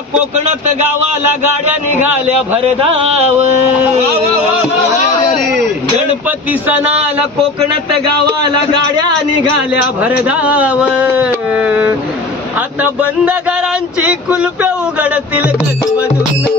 कोकणात गावाला गाड्या निघाल्या भरधाव. गणपती सणाला कोकणात गावाला गाड्या निघाल्या भरधाव. आता बंद घरांची कुलपे उघडतील गजबजल्या